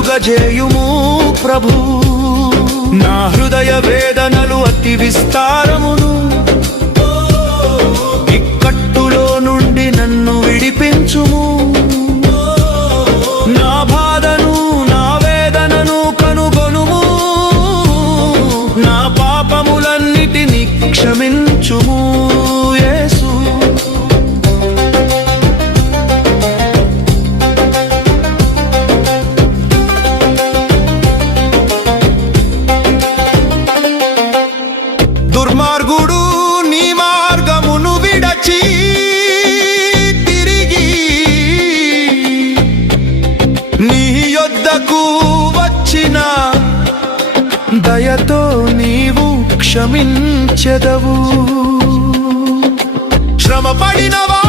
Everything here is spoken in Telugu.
కలుగజేయుము ప్రభు. నా హృదయ వేదనలు అతి విస్తారము దుర్మార్గుడు నీ మార్గమును విడచి తిరిగి నీ యొద్దకు వచ్చిన దయతో నీవు క్షమించెదవు. శ్రమ పడినవా